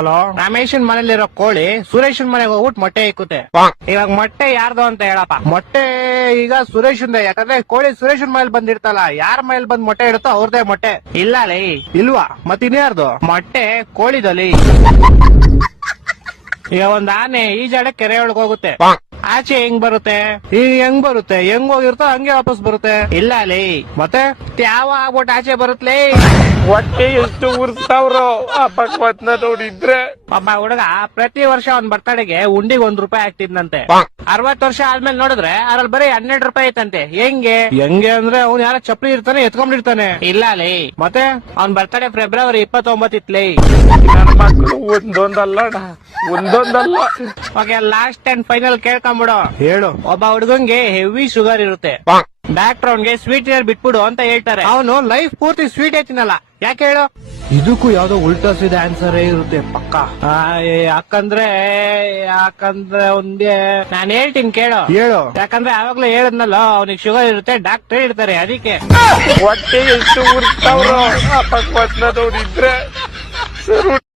Hello, ರಮೇಶನ್ ಮನೇಲಿರೋ ಕೋಳಿ ಸುರೇಶನ್ ಮನೆಗೆ ಹೋಗ್ಬಿಟ್ಟು ಮೊಟ್ಟೆ ಇಕ್ಕುತ್ತೆ. ಇವಾಗ ಮೊಟ್ಟೆ ಯಾರ್ದು ಅಂತ ಹೇಳಪ್ಪ. ಮೊಟ್ಟೆ ಈಗ ಸುರೇಶನ್ದೆ, ಯಾಕಂದ್ರೆ ಕೋಳಿ ಸುರೇಶನ್ ಮನೇಲಿ ಬಂದಿರ್ತಲ್ಲ, ಯಾರ ಮನೇಲಿ ಬಂದ್ ಮೊಟ್ಟೆ ಇಡುತ್ತೋ ಅವ್ರದೇ ಮೊಟ್ಟೆ. ಇಲ್ಲ ಲೇ, ಇಲ್ವಾ? ಮತ್ತಿನ್ಯಾರ್ದು ಮೊಟ್ಟೆ? ಕೋಳಿದಲ್ಲಿ. ಈಗ ಒಂದ್ ಆನೆ ಈಜಾಡಕ್ ಕೆರೆ ಒಳಗ್ ಹೋಗುತ್ತೆ, ಆಚೆ ಹೆಂಗ್ ಬರುತ್ತೆ? ಈಗ ಹೆಂಗ್ ಬರುತ್ತೆ? ಹೆಂಗ್ ಹೋಗಿರುತ್ತೋ ಹಂಗೆ ವಾಪಸ್ ಬರುತ್ತೆ. ಇಲ್ಲ ಲೇ, ಮತ್ತೆ ಯಾವ ಆಗ್ಬಿಟ್ಟು ಆಚೆ ಬರುತ್ತಲೇ? ಹೊಟ್ಟೆ ಎಷ್ಟು ಉರ್ಸ್ತಾವ್ರೋ ಆ ಭಗವತ್ನ ನೋಡಿದ್ರೆ. ಒಬ್ಬ ಹುಡುಗ ಪ್ರತಿ ವರ್ಷ ಅವ್ನ್ ಬರ್ತಡೆಗೆ ಉಂಡಿಗೆ ₹1 ಆಗ್ತಿದ್ನಂತೆ. 60 ವರ್ಷ ಆದ್ಮೇಲೆ ನೋಡಿದ್ರೆ ಅದ್ರಲ್ಲಿ ಬರೀ ₹12 ಐತಂತೆ. ಹೆಂಗೆ ಅಂದ್ರೆ ಅವ್ನ್ ಯಾರ ಚಪ್ಪಲಿ ಇರ್ತಾನೆ ಎತ್ಕೊಂಡಿರ್ತಾನೆ. ಇಲ್ಲ ಲೇ, ಮತ್ತೆ ಅವ್ನ್ ಬರ್ತಡೆ ಫೆಬ್ರವರಿ 29 ಇತ್ಲೇ. ನನ್ನ ಮಕ್ಕಳು ಒಂದೊಂದಲ್ಲ. ಓಕೆ, ಲಾಸ್ಟ್ ಅಂಡ್ ಫೈನಲ್ ಕೇಳ್ಕೊಂಬಿಡು. ಹೇಳು. ಒಬ್ಬ ಹುಡುಗಂಗೆ ಹೆವಿ ಶುಗರ್ ಇರುತ್ತೆ, ಡಾಕ್ಟರ್ ಅವ್ನ್ಗೆ ಸ್ವೀಟ್ ಬಿಟ್ಬಿಡು ಅಂತ ಹೇಳ್ತಾರೆ. ಅವನು ಲೈಫ್ ಪೂರ್ತಿ ಸ್ವೀಟ್ ತಿನ್ನಲ್ಲ. ಯಾಕೆ ಹೇಳು? ಇದಕ್ಕೂ ಯಾವ್ದೋ ಉಲ್ಟಾ ಸೀದಾ ಆನ್ಸರ್ ಇರುತ್ತೆ ಪಕ್ಕ. ಯಾಕಂದ್ರೆ ಒಂದೇ ನಾನ್ ಹೇಳ್ತೀನಿ ಕೇಳು. ಹೇಳು. ಯಾಕಂದ್ರೆ ಆವಾಗ್ಲೇ ಹೇಳದ್ನಲ್ಲ, ಅವ್ನಿಗೆ ಶುಗರ್ ಇರುತ್ತೆ, ಡಾಕ್ಟರ್ ಇರ್ತಾರೆ, ಅದಕ್ಕೆ. ಹೊಟ್ಟೆ ಎಷ್ಟು ಉರ್ಸ್ತಾವ್ರೋ ಆ ಭಗವತ್ನ ನೋಡಿದ್ರೆ.